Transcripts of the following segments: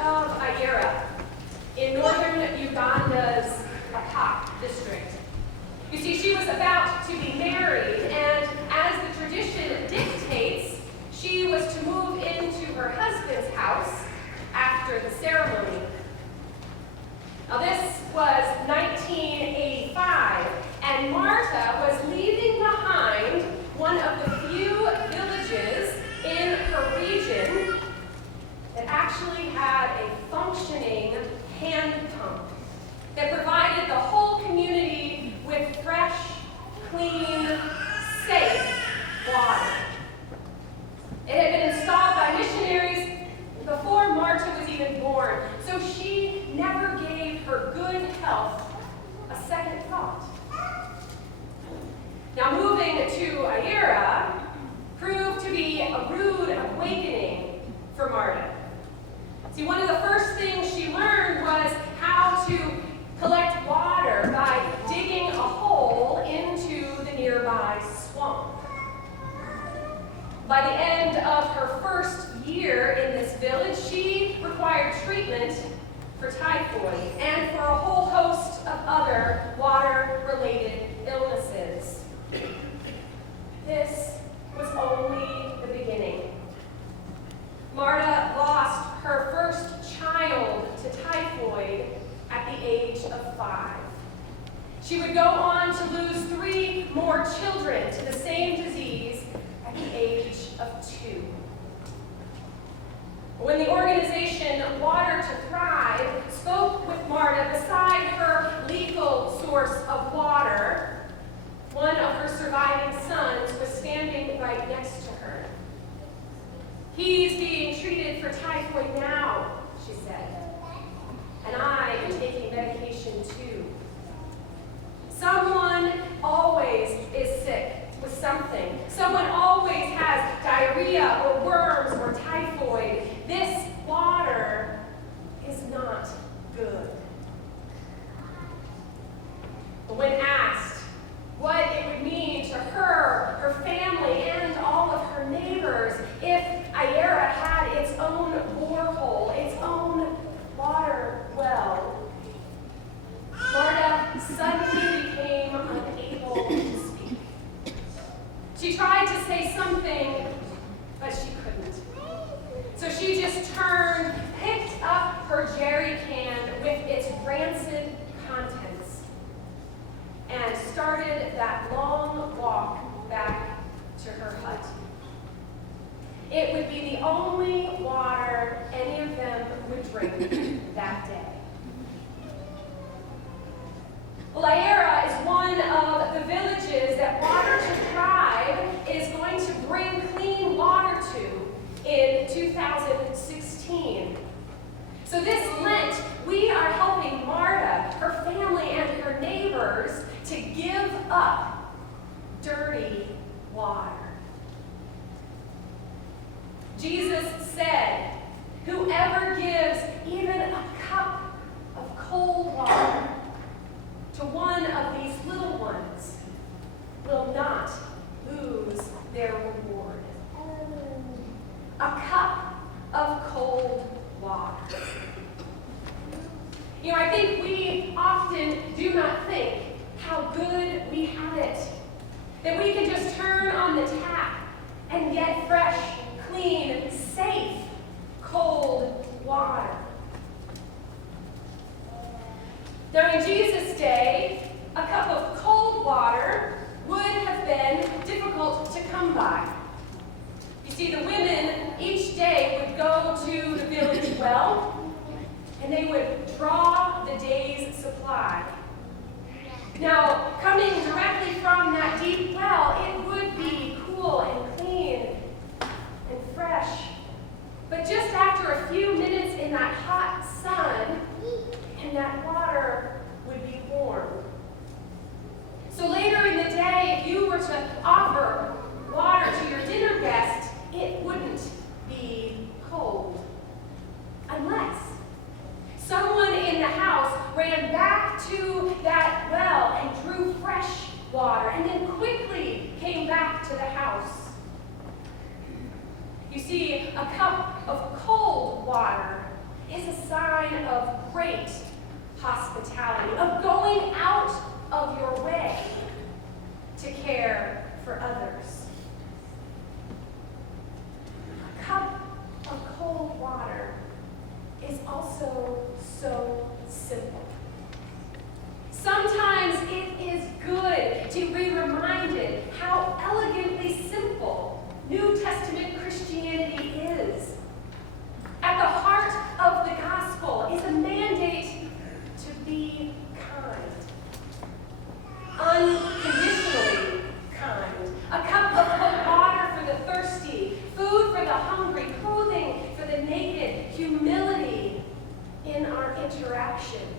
of Ayera in northern Uganda's Akak district. You see, she was about to be married, and as the tradition dictates, she was to move into her husband's house after the ceremony. Now, this was 1985, and Marta was leaving behind one of the few villages in her region that actually had a functioning hand pump that provided the whole community with fresh, clean, safe water. It had been installed by missionaries before Marta was even born, so she never gave her good health a second thought. Now, moving to Ayera proved to be a rude awakening for Marta. See, one of the first things she learned was how to collect water by digging a hole into the nearby swamp. By the end of her first year in this village, she required treatment for typhoid and for a whole host of other water-related illnesses. This was only the beginning. Marta lost her first child to typhoid at the age of 5. She would go on to lose 3 more children to the same disease at the age of 2. When the organization Water to Thrive spoke with Marta beside her lethal source of water, one of her surviving sons was standing right next to her. "He's being treated for typhoid now," she said, "and I am taking medication too. Someone always is sick with something. Someone always has diarrhea or worms or typhoid. This water is not good." But when asked what it would mean to her, her family, and all of her neighbors if Ayera had its own borehole, its own water well, Marta suddenly became unable to speak. She tried to say something, but she couldn't. So she just turned, picked up her jerry can with its rancid contents, and started that long walk back to her hut. It would be the only water any of them would drink that day. Well, Ayera is one of the villages that Water to Thrive is going to bring clean water to in 2016. So this Lent, we are helping Marta, her family, and her neighbors to give up dirty water. Jesus said, "Whoever gives even a cup of cold water to one of these little ones will not lose their reward." A cup of cold water. You know, I think we often do not think how good we have it. That we can just turn on the tap and get fresh, clean, safe, cold water. Now, in Jesus' day, a cup of cold water would have been difficult to come by. You see, the women each day would go to the village well, and they would draw the day's supply. Now, coming directly from that deep well, it would be cool and clean and fresh. But just after a few minutes in that hot sun, and that water would be warm. So later in the day, if you were to offer water to your dinner guest, it wouldn't be cold. Unless someone in the house ran back to that well and drew fresh water, and then quickly came back to the house. You see, a cup of cold water is a sign of great hospitality, of going out of your way to care for others. A cup of cold water is also so simple. Sometimes it is good to be reminded how elegantly simple New Testament Christianity is. At the heart of the gospel is a mandate to be kind, unconditionally kind. A cup of cold water for the thirsty, food for the hungry, clothing for the naked, humility in our interactions.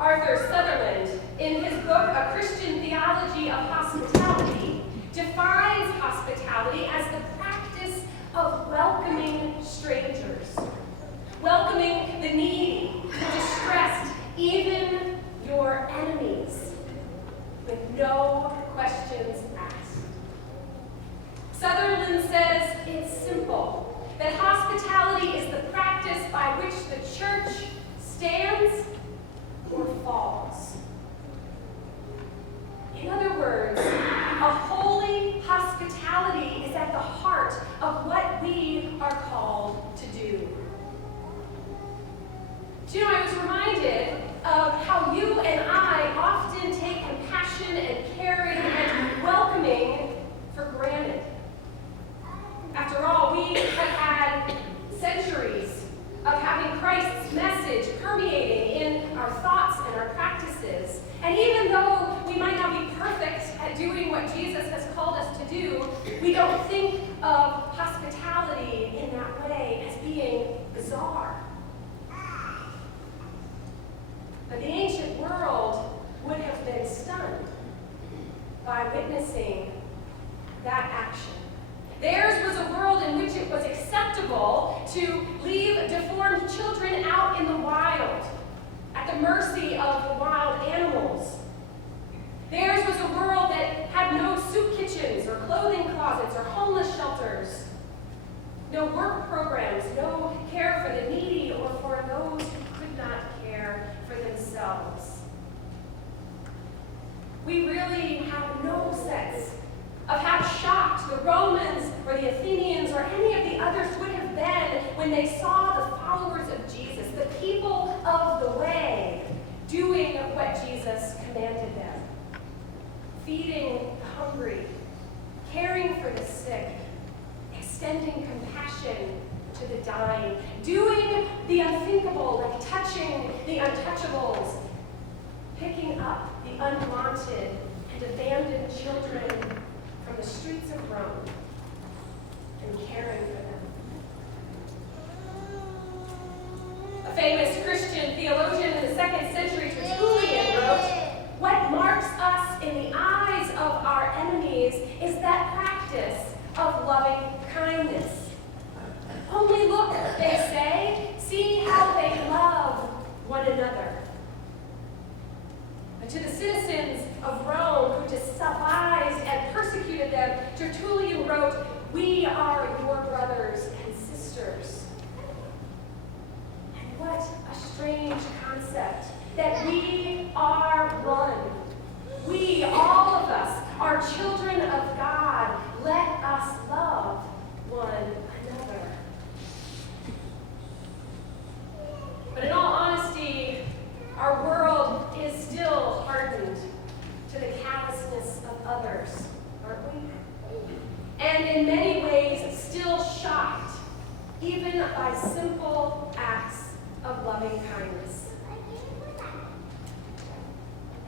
Arthur Sutherland, in his book, A Christian Theology of Hospitality, defines hospitality as the practice of welcoming strangers, welcoming the needy, the distressed, even your enemies, with no questions asked. Sutherland says it's simple, that hospitality is the practice by which the church stands or falls. In other words, a holy hospitality is at the heart of what we are called to do. You know, I was reminded of how you and I often take compassion and caring and welcoming for granted. After all, we have had centuries of having Christ's message permeating in our thoughts and our practices. And even though we might not be perfect at doing what Jesus has called us to do, we don't think of hospitality in that way as being bizarre. But the ancient world would have been stunned by witnessing that action. Theirs was a world in which it was acceptable to leave deformed children out in the wild, at the mercy of the wild animals. Theirs was a world that had no soup kitchens or clothing closets or homeless shelters, no work programs, no care for the needy or for those who could not care for themselves. We really have no sense of how shocked the Romans or the Athenians or any of the others would have been when they saw the followers of Jesus, the people of the way, doing what Jesus commanded them. Feeding the hungry, caring for the sick, extending compassion to the dying, doing the unthinkable, like touching the untouchables, picking up the unwanted and abandoned children from the streets of Rome and caring for them. A famous Christian theologian in the 2nd century, Tertullian, wrote, "What marks us in the eyes of our enemies is that practice of loving kindness. Only look, they say, see how they love one another." But to the citizens of Rome who despised and persecuted them, Tertullian wrote, "We are your brothers and sisters." And what a strange concept, that we are one. We, all of us, are children of God. Let us love one another. But in all honesty, our world is still hardened to the callousness of others, aren't we? And in many ways, still shocked, even by simple acts of loving kindness.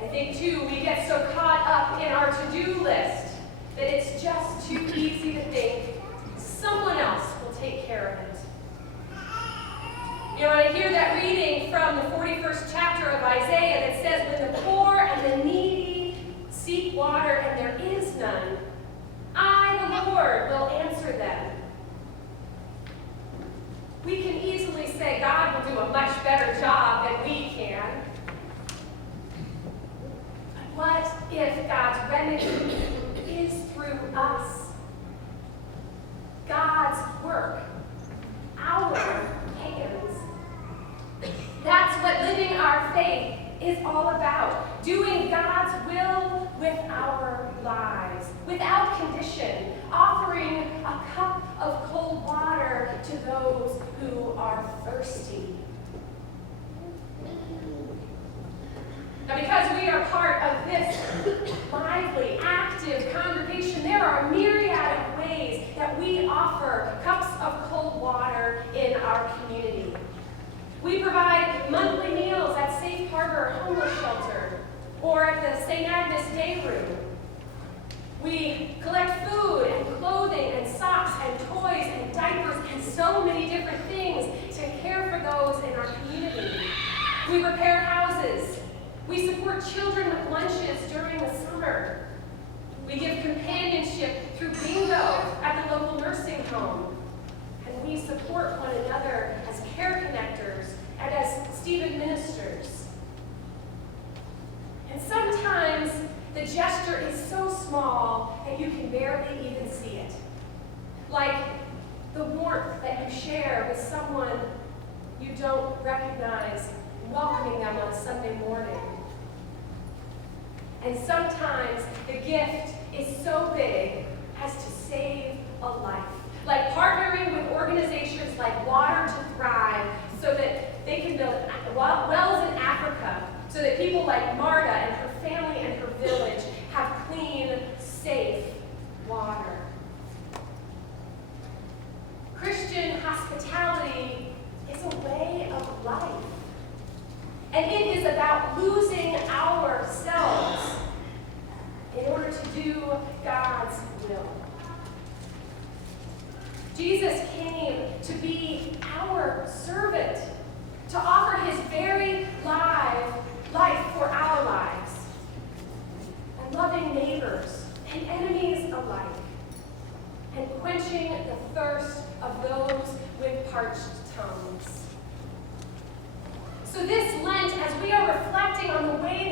I think, too, we get so caught up in our to-do list that it's just too easy to think someone else will take care of it. You know, when I hear that reading from the 41st chapter of Isaiah that says, "When the poor and the needy seek water and there is none, I, the Lord, will answer them." We can easily say God will do a much better job than we can. But what if God's remedy is through us? God's work is all about. Doing God's will with our lives, without condition, offering a cup of cold water to those who are thirsty. Now, because we are part of this lively, active congregation, there are a myriad of ways that we offer cups of cold water in our community. We provide monthly meals at Safe Harbor Homeless Shelter or at the St. Agnes Day Room. We collect food and clothing and socks and toys and diapers and so many different things to care for those in our community. We repair houses. We support children with lunches during the summer. We give companionship through bingo at the local nursing home. And we support one another as care connectors and as Stephen ministers. And sometimes the gesture is so small that you can barely even see it. Like the warmth that you share with someone you don't recognize, welcoming them on a Sunday morning. And sometimes the gift is so big as to save a life. Like partnering with organizations like Water to Thrive so that they can build wells in Africa so that people like Marta and her family and her village have clean, safe water. Christian hospitality is a way of life. And it is about losing ourselves in order to do God's will. Jesus came to be our servant, to offer his very life for our lives, and loving neighbors and enemies alike, and quenching the thirst of those with parched tongues. So this Lent, as we are reflecting on the way